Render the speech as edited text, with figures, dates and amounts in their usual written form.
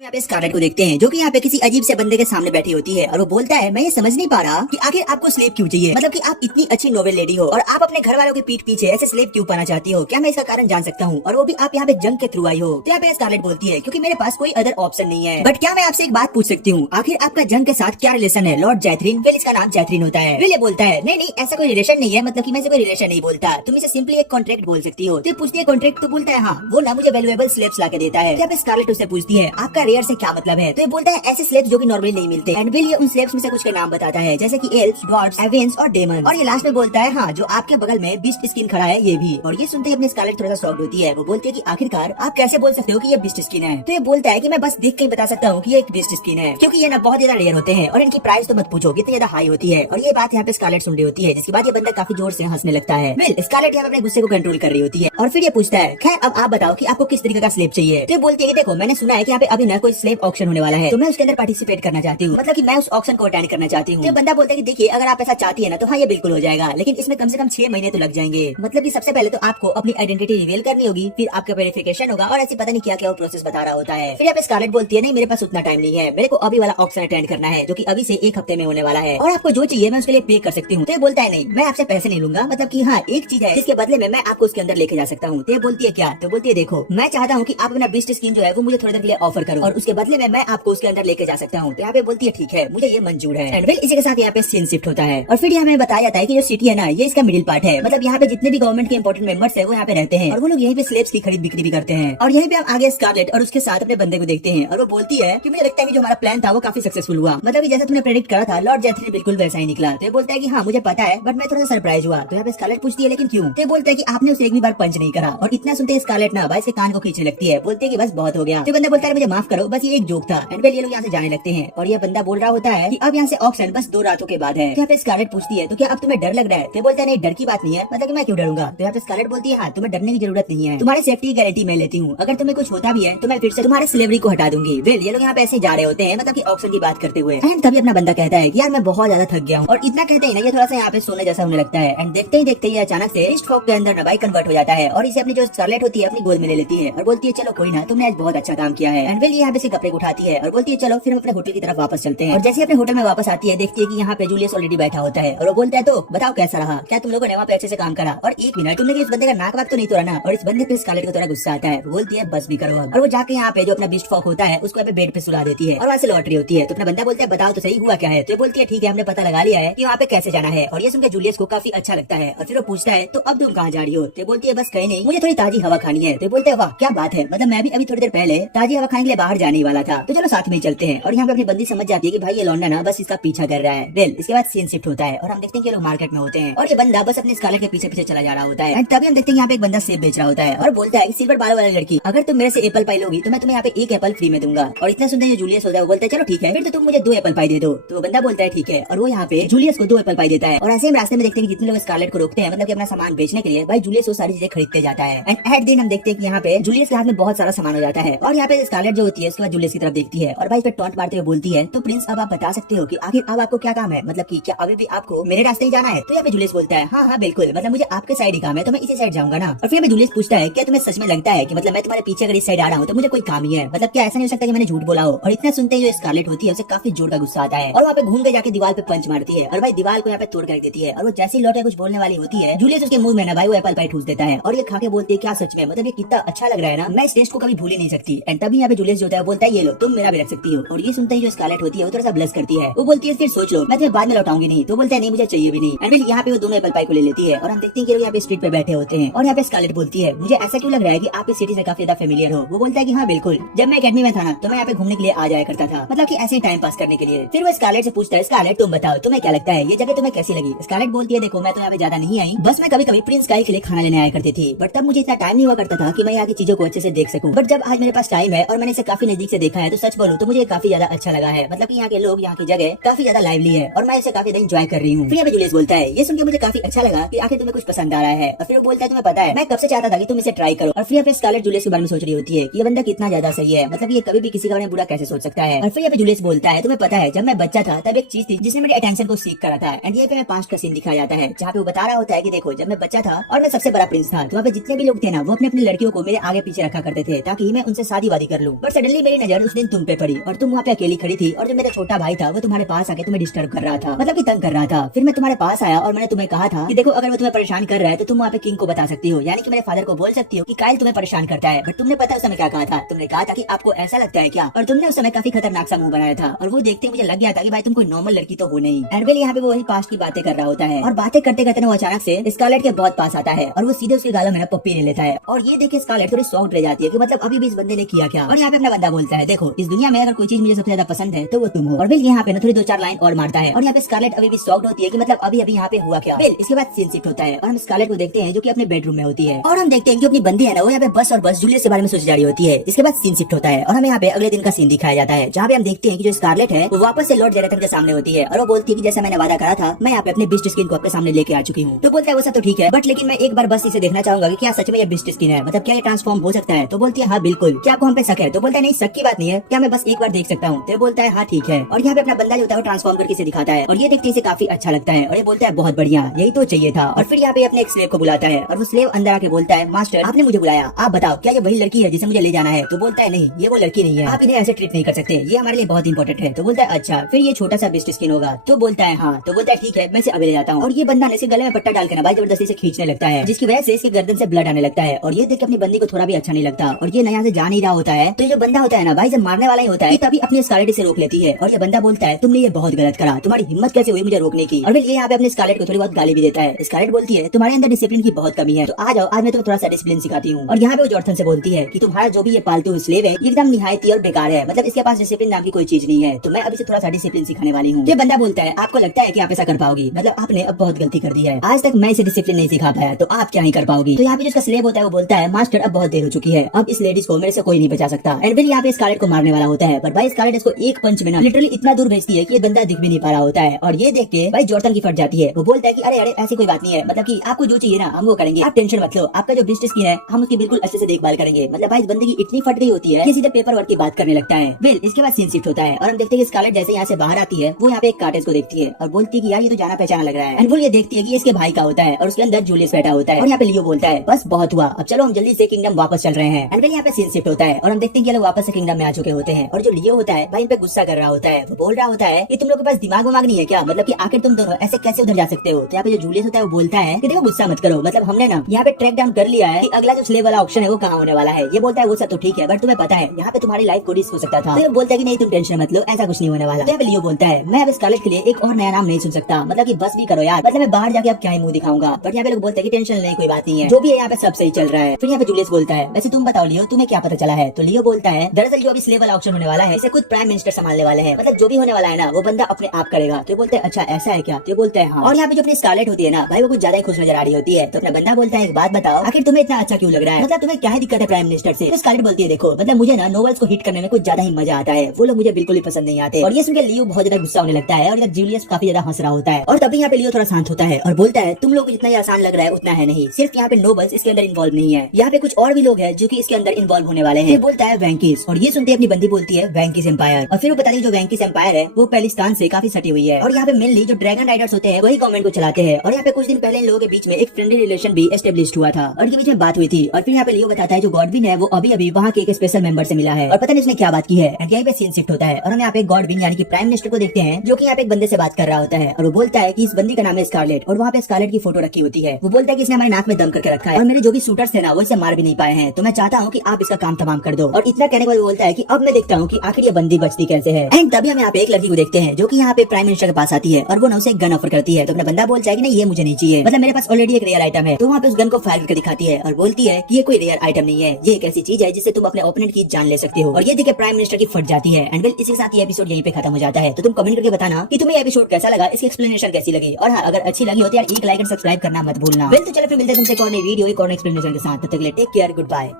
यहाँ पे स्कारलेट को देखते हैं जो कि यहाँ पे किसी अजीब से बंदे के सामने बैठी होती है और वो बोलता है मैं ये समझ नहीं पा रहा कि आखिर आपको स्लेव क्यों चाहिए। मतलब कि आप इतनी अच्छी नोबल लेडी हो और आप अपने घर वालों के पीठ पीछे ऐसे स्लेव क्यों पाना चाहती हो, क्या मैं इसका कारण जान सकता हूँ? और वो भी आप यहाँ पे जंग के थ्रू आई हो। तो यहाँ पे स्कारलेट बोलती है क्योंकि मेरे पास कोई अदर ऑप्शन नहीं है। बट क्या मैं आपसे एक बात पूछ सकती हूँ, आखिर आपका जंग के साथ क्या रिलेशन है? लॉर्ड जैथरीन, फिर इसका नाम जैथरीन होता है। विल ये बोलता है नहीं नहीं ऐसा कोई रिलेशन नहीं है, मतलब की मैं कोई रिलेशन नहीं बोलता, तुम इसे सिंपली एक कॉन्ट्रैक्ट बोल सकती हो। तो पूछती है कॉन्ट्रैक्ट? तो बोलता है हाँ, वो ना मुझे वैल्यूएबल स्लेव्स ला के देता है। यहाँ पे स्कारलेट उससे पूछती है आपका रेयर से क्या मतलब है? तो ये बोलता है ऐसे स्लेव्स जो कि नॉर्मली नहीं मिलते। एंड विल ये उन स्लेव्स में से कुछ के नाम बताता है जैसे कि एल्फ्स, ड्वार्फ्स, एवेंस और डेमन। और ये लास्ट में बोलता है हाँ जो आपके बगल में बीस्ट स्किन खड़ा है ये भी। और ये सुनते ही अपनी स्कारलेट थोड़ा सा शॉक्ड होती है। वो बोलती है कि आखिरकार आप कैसे बोल सकते हो कि ये बीस्ट स्किन है? तो ये बोलता है कि मैं बस देख के ही बता सकता हूँ कि ये एक बीस्ट स्किन है, क्योंकि ये ना बहुत ज्यादा रेयर होते हैं और इनकी प्राइस तो मत पूछो कितनी ज्यादा हाई होती है। और ये बात यहाँ पे स्कारलेट सुन रही होती है, जिसके बाद ये बंदा काफी जोर से हंसने लगता है। विल स्कारलेट यहाँ पे अपने गुस्से को कंट्रोल कर रही होती है और फिर ये पूछता है खैर अब आप बताओ कि आपको किस तरीके का स्लेव चाहिए? तो ये बोलती है कि देखो मैंने सुना है कि यहाँ पे अभी ना कोई स्लेव ऑक्शन होने वाला है, तो मैं उसके अंदर पार्टिसिपेट करना चाहती हूँ, मतलब कि मैं उस ऑक्शन को अटेंड करना चाहती हूँ। तो बंदा बोलता है कि देखिए अगर आप ऐसा चाहती है ना तो हाँ ये बिल्कुल हो जाएगा, लेकिन इसमें कम से कम 6 महीने तो लग जाएंगे। मतलब कि सबसे पहले तो आपको अपनी आइडेंटिटी रिवील करनी होगी, फिर आपका वेरिफिकेशन होगा और ऐसी पता नहीं क्या क्या वो प्रोसेस बता रहा होता है। फिर यहाँ पे स्कारलेट बोलती है नहीं मेरे पास उतना टाइम नहीं है, मेरे को अभी वाला ऑक्शन अटेंड करना है जो कि अभी से 1 हफ्ते में होने वाला है, और आपको जो चाहिए मैं उसके लिए पे कर सकती हूँ। तो ये बोलता है नहीं मैं आपसे पैसे नहीं लूंगा, मतलब की हाँ एक चीज है जिसके बदले में मैं आपको उसके अंदर लेके जा सकता हूँ। तो ये बोलती है क्या? तो बोलती है देखो मैं चाहता हूँ कि आप अपना बीस्ट स्किन जो है वो मुझे थोड़ी देर के लिए ऑफर करो और उसके बदले में मैं आपको उसके अंदर लेके जा सकता हूँ। तो यहाँ पे बोलती है ठीक है मुझे ये मंजूर है। एंड विल इसी के साथ यहाँ पे सीन शिफ्ट होता है और फिर यहाँ हमें बताया जाता है कि जो सिटी है ना ये इसका मिडिल पार्ट है, मतलब यहाँ पे जितने भी गवर्नमेंट के इंपॉर्टेंट मेंबर्स है वो यहाँ पे रहते हैं और वो लोग यहीं पे स्लेव्स की खरीद बिक्री भी करते हैं। और यहीं पे हम आगे स्कारलेट और उसके साथ अपने बंदे को देखते हैं और वो बोलती है कि मुझे लगता है कि जो हमारा प्लान था वो काफी सक्सेसफुल हुआ, मतलब कि जैसा तुमने प्रेडिक्ट करा था लॉर्ड जैथरीन बिल्कुल वैसा ही निकला। तो ये बोलता है कि हाँ मुझे पता है बट मैं थोड़ा सा सरप्राइज हुआ। तो यहाँ पे स्कारलेट पूछती है लेकिन क्यों? तो ये बोलता है कि आपने उसे एक भी बार पंच नहीं करा। और इतना सुनते ही स्कारलेट ना भाई से कान को खींचने लगती है, बोलती है कि बस बहुत हो गया। तो बंदा बोलता है मुझे माफ करो बस ये एक जोक था। एंड ये लोग यहाँ से जाने लगते हैं और ये बंदा बोल रहा होता है कि अब यहाँ से ऑक्शन बस 2 रातों के बाद है। तो यहाँ पे स्कारलेट पूछती है तो क्या अब तुम्हें डर लग रहा है? तो बोलता है नहीं डर की बात नहीं है, मतलब कि मैं क्यों डरूंगा? तो यहाँ पे स्कारलेट बोलती है हाँ तुम्हें डरने की जरूरत नहीं है, तुम्हारी सेफ्टी की गारंटी मैं लेती हूँ, अगर तुम्हें कुछ होता भी है तो मैं फिर से तुम्हारे स्लेवरी को हटा दूंगी। वेल ये लोग यहाँ पे ऐसे जा रहे होते हैं मतलब की ऑक्शन की बात करते हुए। एंड तभी अपना बंदा कहता है कि यार मैं बहुत ज्यादा थक गया हूँ, और इतना कहते ही ना ये थोड़ा सा यहाँ पे सोने जैसा होने लगता है। एंड देखते ही अचानक से रिस्ट फॉग के अंदर ना भाई कन्वर्ट हो जाता है और इसे अपनी जो स्कारलेट होती है अपनी गोद में ले लेती है और बोलती है चलो कोई ना तुमने आज बहुत अच्छा काम किया है। एंड वेल यहाँ पे से कपड़े उठाती है और बोलती है चलो फिर हम अपने होटल की तरफ वापस चलते हैं। और जैसे अपने होटल में वापस आती है देखती है कि यहाँ पे जूलियस ऑलरेडी बैठा होता है और वो बोलता है तो बताओ कैसा रहा, क्या तुम लोगों ने वहाँ पे अच्छे से काम करा? और 1 मिनट तुमने इस बंदे का नाक वाक तो नहीं तोड़ा ना? और इस बंदे पे स्कारलेट को थोड़ा गुस्सा आता है, बोलती है बस भी करो अब। और वो जाके यहाँ पे जो अपना बीस्ट फॉग होता है उसको यहाँ पे बेड पे सुला देती है और वहाँ से लौट रही होती है। तो अपना बंदा बोलता है बताओ तो सही हुआ क्या है? तो बोलती है ठीक है हमने पता लगा लिया है कि वहाँ पे कैसे जाना है। और ये सुनकर जूलियस को काफी अच्छा लगता है और फिर वो पूछता है तो अब तुम कहाँ जा रही हो? तो बोलती है बस कहीं नहीं, मुझे थोड़ी ताजी हवा खानी है। तो बोलते हैं वाह क्या बात है, मतलब मैं भी अभी थोड़ी देर पहले ताजी हवा खाने के लिए बाहर जाने ही वाला था, तो चलो साथ में ही चलते हैं। और यहाँ पे अपनी बंदी समझ जाती है कि भाई ये लौंडा ना बस इसका पीछा कर रहा है। वेल इसके बाद सीन शिफ्ट होता है और हम देखते हैं कि लोग मार्केट में होते हैं और ये बंदा बस अपने स्कारलेट के पीछे पीछे चला जा रहा होता है। तभी हम देखते हैं यहाँ पे एक बंदा सेब बेच रहा होता है और बोलता है कि सिल्वर बाल वाली लड़की अगर तुम मेरे से एप्पल पाई लोगी तो मैं तुम्हें यहाँ पे 1 एप्पल फ्री में दूंगा। और इतना सुनते हैं जूलियस होता है वो बोलता है चलो ठीक है फिर तो तुम मुझे 2 एप्पल पाई दे दो। तो वो बंदा बोलता है ठीक है और वो यहाँ पे जूलियस को 2 एप्पल पाई देता है। और ऐसे हम रास्ते में देखते हैं कि जितने लोग स्कारलेट को रोकते हैं मतलब कि अपना सामान बेचने के लिए, भाई जूलियस वो सारी चीजें खरीदते जाता है। एंड एट दिन हम देखते हैं कि यहाँ पे जूलियस के हाथ में बहुत सारा सामान हो जाता है और यहाँ पे स्कारलेट जो होती है उसके बाद जूलियस की तरफ देखती है और भाई इस पे टॉन्ट मारते हुए बोलती है तो प्रिंस अब आप बता सकते हो कि आखिर अब आपको क्या काम है, मतलब कि क्या अभी भी आपको मेरे रास्ते ही जाना है? तो यहाँ पे जूलियस बोलता है हाँ बिल्कुल, मतलब मुझे आपके साइड ही काम है तो मैं इसी साइड जाऊंगा ना। और फिर जूलियस पूछता है क्या तुम्हें सच में लगता है कि मतलब मैं तुम्हारे पीछे अगर इस साइड आ रहा हूँ तो मुझे कोई काम ही है, मतलब क्या ऐसा नहीं हो सकता कि मैंने झूठ बोला हो? और इतना सुनते ही जो स्कारलेट होती है उसे काफी जोर का गुस्सा आता है और वहाँ पे घूम के जाके दीवार पे पंच मारती है और भाई दीवार को यहाँ पे तोड़ कर देती है। और वो जैसे ही लौटे कुछ बोलने वाली होती है जूलियस उसके मुंह में ना भाई वो एप्पल पाई ठूस देता है और ये खा के बोलती है क्या सच में, मतलब ये कितना अच्छा लग रहा है ना, मैं इस टेस्ट को कभी भूल ही नहीं सकती। एंड तभी यहाँ पे जूलियस जो होता है बोलता है ये लो तुम मेरा भी रख सकती हो। और ये सुनते ही जो स्कारलेट होती है वो थोड़ा सा ब्लश करती है, वो बोलती है फिर सोच लो मैं तुम्हें बाद में लौटाऊंगी नहीं। तो बोलता है नहीं मुझे चाहिए भी नहीं। एंड यहाँ पे वो दोनों एप्पल पाई को ले लेती है और हम देखते हैं कि लोग यहाँ पे स्ट्रीट पे बैठे होते हैं और यहाँ पे स्कारलेट बोलती है मुझे ऐसा क्यों लग रहा है कि आप इस सिटी से काफी ज्यादा फेमिलियर हो? वो बोलता है कि हाँ बिल्कुल, जब मैं अकेडमी में था ना तो मैं यहाँ पे घूमने के लिए आ जाया करता था, मतलब कि ऐसे टाइम पास करने के लिए। फिर वो स्कारलेट से पूछता है स्कारलेट तुम बताओ तुम्हें क्या लगता है ये जगह तुम्हें कैसी लगी? स्कारलेट बोलती है देखो मैं तो यहाँ पे ज्यादा नहीं आई, बस मैं कभी कभी प्रिंस काई के लिए खाना लेने आया करती थी, बट तब मुझे इतना टाइम नहीं हुआ करता था कि मैं यहाँ की चीजों को अच्छे से देख सकूं। बट जब आज मेरे पास टाइम है और मैंने इसे काफी नजदीक से देखा है तो सच बोलूं तो मुझे काफी ज्यादा अच्छा लगा है, मतलब कि यहाँ के लोग यहाँ की जगह काफी ज्यादा लाइवली है और मैं इसे काफी ज्यादा एंजॉय कर रही हूँ। फिर यहाँ पे जूलियस बोलता है ये सुनकर मुझे काफी अच्छा लगा कि आखिर तुम्हें कुछ पसंद आ रहा है। और फिर वो बोलता है तुम्हें पता है मैं कब से चाहता था कि तुम इसे ट्राई करो। और फिर यहाँ पे स्कारलेट जूलियस के बारे में सोच रही होती है कि ये बंदा कितना ज्यादा सही है, मतलब ये कभी भी किसी का बारे में बुरा कैसे सोच सकता है। और फिर यहाँ पे जूलियस बोलता है तुम्हें पता है जब मैं बच्चा था तब एक चीज थी जिसने मेरे अटेंशन को सीख करा था। एंड ये पे पास्ट का सीन दिखाया जाता है जहाँ पे वो बता रहा होता है कि देखो जब मैं बच्चा था और मैं सबसे बड़ा प्रिंस था तो वहाँ पे जितने भी लोग थे ना वो अपने अपनी लड़कियों को मेरे आगे पीछे रखा करते थे ताकि मैं उनसे शादी वादी कर लूं। बट सडनली सडनली मेरी नजर उस दिन तुम पे पड़ी और तुम वहाँ पे अकेली खड़ी थी और जो मेरा छोटा भाई था वो तुम्हारे पास आके तुम्हें डिस्टर्ब कर रहा था, मतलब कि तंग कर रहा था। फिर मैं तुम्हारे पास आया और मैंने तुम्हें कहा था कि देखो अगर वो तुम्हें परेशान कर रहा है तो तुम वहाँ पे किंग को बता सकती हो, यानी कि मेरे फादर को बोल सकती हो कि कायल तुम्हें परेशान करता है। बट तुमने पता उस समय क्या कहा था? तुमने कहा था कि आपको ऐसा लगता है क्या, और तुमने उस समय काफी खतरनाक सा मुंह बनाया था और वो देखते मुझे लग गया था कि भाई तुम कोई नॉर्मल लड़की तो हो नहीं। एंड यहाँ पे वो वही पास्ट की बातें कर रहा होता है और बातें करते करते वो अचानक से स्कारलेट के बहुत पास आता है और वो सीधे उसके गालों में पप्पी ले लेता है। और ये देख के स्कारलेट थोड़ी शॉक्ड रह जाती है कि मतलब अभी भी इस बंदे ने किया क्या। और यहाँ पे अपना बंदा बोलता है देखो इस दुनिया में अगर कोई चीज मुझे सबसे ज्यादा पसंद है तो वो तुम हो। और बिल यहाँ पे थोड़ी 2-4 लाइन और मारता है और यहाँ पे स्कारलेट अभी भी शॉक्ड होती है कि मतलब अभी अभी यहाँ पे हुआ क्या। बिल इसके बाद सीन शिफ्ट होता है और हम स्कारलेट को देखते हैं जो कि अपने बेडरूम में होती है और हम देखते हैं जो अपनी बंदी है ना वो यहाँ पे बस और बस जूलियस के बारे में सोच जा रही होती है। इसके बाद सीन शिफ्ट होता है और हमें यहाँ पे अगले दिन का सीन दिखाया जाता है जहाँ पे हम देखते हैं कि जो स्कारलेट है वो वापस से लॉर्ड जेरेथन के सामने होती है और वो बोलती है कि जैसा मैंने वादा करा था मैं यहाँ पे अपने बिस्ट स्किन को आपके सामने लेके आ चुकी हूँ। तो बोलता है वो सब तो ठीक है बट लेकिन मैं एक बार बस इसे देखना चाहूंगा कि क्या सच में ये बिस्ट स्किन है, मतलब क्या ये ट्रांसफॉर्म हो सकता है। तो बोलती है हाँ बिल्कुल, क्या आपको हम पे शक है? तो बोलता है नहीं शक की बात नहीं है, क्या मैं बस एक बार देख सकता हूँ? तो बोलता है हाँ ठीक है। और यहाँ पे अपना बंदा जो होता है वो ट्रांसफॉर्म करके इसे दिखाता है और ये देखते इसे काफी अच्छा लगता है और ये बोलता है बहुत बढ़िया, यही तो चाहिए था। और फिर यहाँ पे अपने एक स्लेव को बुलाता है और वो स्लेव अंदर आके बोलता है मास्टर आपने मुझे बुलाया, आप बताओ क्या ये वही लड़की है जिसे मुझे ले जाना है? तो बोलता है नहीं ये वो लड़की नहीं है, आप इन्हें ऐसे ट्रीट नहीं कर सकते, ये हमारे लिए बहुत इंपॉर्टेंट है। तो बोलता है अच्छा फिर ये छोटा सा बिस्ट स्किन होगा? तो बोलता है हाँ। तो बोलता है ठीक है मैं इसे अभी ले जाता हूँ। और ये बंदा ने गले में पट्टा डालकर ना भाई जबरदस्ती से खींचने लगता है जिसकी वजह से इसके गर्दन से ब्लड आने लगता है और ये देख के अपनी बंदी को थोड़ा भी अच्छा नहीं लगता और ये नया से जा नहीं रहा होता है। तो ये जो बंदा होता है ना भाई जब मारने वाला ही होता है तभी अपनी स्कारलेट से रोक लेती है और ये बंदा बोलता है तुमने ये बहुत गलत करा, तुम्हारी हिम्मत कैसे हुई मुझे रोकने की। और फिर ये यहाँ पे अपने स्कारलेट को थोड़ी बहुत गाली भी देता है। स्कारलेट बोलती है तुम्हारे अंदर डिसिप्लिन की बहुत कमी है, तो आ जाओ आज मैं तुम्हें थोड़ा सा डिसिप्लिन सिखाती हूँ। और यहाँ पे वो जॉर्डन से बोलती है कि तुम्हारा जो भी ये पालतू स्लेव है एकदम निहायती और बेकार है, मतलब इसके पास डिसिप्लिन नाम की कोई चीज नहीं है, तो मैं अभी से थोड़ा सा डिसिप्लिन सिखाने वाली हूँ। ये बंदा बोलता है आपको लगता है कि आप ऐसा कर पाओगी, मतलब आपने अब बहुत गलती कर दी है, आज तक मैं इसे डिसिप्लिन नहीं सिखा पाया तो आप क्या ही कर पाओगी। तो यहाँ पे जिसका स्लेव होता है वो बोलता है मास्टर अब बहुत देर हो चुकी है, अब इस लेडीज को मेरे से कोई नहीं बचा सकता। एंड फिर यहाँ पे स्कारलेट को मारने वाला होता है पर भाई स्कारलेट इसको एक पंच में ना लिटरली इतना दूर भेजती है कि ये बंदा दिख भी नहीं पा रहा होता है। और ये देख के भाई जॉर्डन की फट जाती है, वो बोलता है कि अरे अरे ऐसी कोई बात नहीं है, मतलब कि आपको जो चाहिए ना हम वो करेंगे, आप टेंशन मत लो, आपका जो बिस्ट स्किन है हम उसकी बिल्कुल अच्छे से देखभाल करेंगे। मतलब भाई इस बंदे की इतनी फट गई होती है कि सीधे पेपर वर्क की बात करने लगता है। वेल इसके बाद सीन शिफ्ट होता है और हम देखते हैं कि स्कारलेट जैसे यहाँ से बाहर आती है वो यहाँ पे एक कार्टेज को देखती है और बोलती है कि यार ये तो जाना पहचाना लग रहा है। एंड वो ये देखती है कि इसके भाई का होता है और उसके अंदर जूलियस बैठा होता है और यहाँ पे लियो बोलता है बस बहुत हुआ, अब चलो हम जल्दी से किंगडम वापस चल रहे हैं। एंड फिर यहाँ पे सीन शिफ्ट होता है और हम देखते हैं कि लोग वापस से किंगडम में आ चुके होते हैं और जो लियो होता है भाई इन पे गुस्सा कर रहा होता है, वो बोल रहा होता है कि तुम लोग के पास दिमाग वमाग नहीं है क्या, मतलब कि आखिर तुम दोनों ऐसे कैसे उधर जा सकते हो। तो यहाँ पे जो जूलियस होता है वो बोलता है कि देखो गुस्सा मत करो, मतलब हमने ना यहाँ पे ट्रैक डाउन कर लिया है कि अगला जो स्लेव वाला ऑप्शन है वो कहाँ होने वाला है। ये बोलता है वो सब तो ठीक है बट तुम्हें पता है यहाँ पे तुम्हारी लाइफ को रिस्क हो सकता था। तो ये बोलता है कि नहीं तुम टेंशन मत लो, ऐसा कुछ नहीं होने वाला। तो यहाँ पे लियो बोलता है मैं अब स्कारलेट के लिए एक और नया नाम नहीं सुन सकता, मतलब कि बस भी करो यार, मतलब मैं बाहर जाके अब क्या ही मुंह दिखाऊंगा। बट यहाँ पे लोग बोलते हैं कि टेंशन नहीं कोई बात नहीं है, जो भी है यहाँ पे सब सही चल रहा है। फिर यहाँ पे जूलियस बोलता है वैसे तुम बताओ लियो तुम्हें क्या पता चला है। तो लियो बोलता है दरअसल जो अभी स्लेव वाला ऑप्शन होने वाला है इसे खुद प्राइम मिनिस्टर संभालने वाले हैं, मतलब जो भी होने वाला है ना वो बंदा अपने आप करेगा। तो बोलते हैं अच्छा ऐसा है क्या? तो बोलते हैं हाँ। और यहाँ पे जो अपनी स्कारलेट होती है ना भाई वो कुछ ज्यादा ही खुश नजर आ रही होती है। तो अपना बंदा बोलता है एक बात बताओ आखिर तुम्हें इतना अच्छा क्यों लग रहा है, मतलब तुम्हें क्या दिक्कत है प्राइम मिनिस्टर से? तो स्कारलेट बोलती है देखो मतलब मुझे ना नोवेल्स को हिट करने में कुछ ज्यादा ही मजा आता है, वो लोग मुझे बिल्कुल भी पसंद नहीं आते। और ये सुनकर लियो बहुत ज्यादा गुस्सा होने लगता है और इधर जूलियस काफी ज्यादा हंस रहा होता है। और तभी यहाँ पे लियो थोड़ा शांत होता है और बोलता है तुम लोग को जितना ही आसान लग रहा है उतना है नहीं, सिर्फ यहाँ पे नोबल्स इसके अंदर इन्वॉल्व नहीं है, यहाँ पे कुछ और भी लोग हैं जो कि इसके अंदर इन्वॉल्व होने वाले हैं। बोलता है वैंकिस, और ये सुनते अपनी बंदी बोलती है वैंकिस एम्पायर। और फिर वो बताती है जो वैंकिस एम्पायर है वो पैलिस्तान से काफी सटी हुई है और यहाँ पे मेनली जो ड्रैगन राइडर्स होते हैं वही गवर्नमेंट को चलाते हैं। और यहाँ पे कुछ दिन पहले इन लोगों के बीच में एक फ्रेंडली रिलेशन भी एस्टेब्लिश हुआ था और इनके बीच में बात हुई थी। और फिर यहाँ पे लियो बताता है जो गॉडविन है वो अभी अभी वहाँ के एक स्पेशल मेंबर से मिला है और पता नहीं उसने क्या बात की है। एंड यहाँ पे सीन शिफ्ट होता है और हम यहाँ पे गॉडविन यानी कि प्राइम मिनिस्टर को देखते हैं जो कि यहाँ पे एक बंदे से बात कर रहा होता है और वो बोलता है कि इस बंदी का नाम है स्कारलेट और वहाँ पे स्कारलेट की फोटो रखी होती है। वो बोलता है कि इसने हमारे नाक में दम करके रखा है और मेरे जो भी शूटर्स थे ना वो इसे मार भी नहीं पाए हैं, तो मैं चाहता हूँ कि आप इसका काम तमाम कर दो। और इतना कहने के बाद बोलता है कि अब मैं देखता हूँ कि आखिर ये बंदी बचती कैसे है। एंड तभी हम यहाँ पे एक लड़की को देखते हैं जो कि यहाँ पे प्राइम मिनिस्टर के पास आती है और वो ना उसे एक गन ऑफर करती है। तो अपना बंदा बोलता है कि नहीं ये मुझे नहीं चाहिए, मतलब मेरे पास ऑलरेडी एक रेयर आइटम है। तो वहाँ पे उस गन को फायर करके दिखाती है और बोलती है कि ये कोई रेयर आइटम नहीं है, ये एक ऐसी चीज है जिससे तुम अपने ओपोनेंट की जान ले सकते हो। और ये देखे प्राइम मिनिस्टर की फट जाती है। एंड वेल इसी के साथ ये एपिसोड यहीं पे खत्म हो जाता है। तो तुम कमेंट करके बताना कि तुम्हें एपिसोड कैसा लगा, इसकी एक्सप्लेनेशन कैसी लगी, और हाँ अगर अच्छी लगी हो तो यार एक लाइक एंड सब्सक्राइब करना मत भूलना। वेल तो चलो फिर मिलते हैं तुमसे एक और नई वीडियो एक और एक्सप्लेनेशन के साथ। तब तक के लिए टेक केयर, गुड बाय।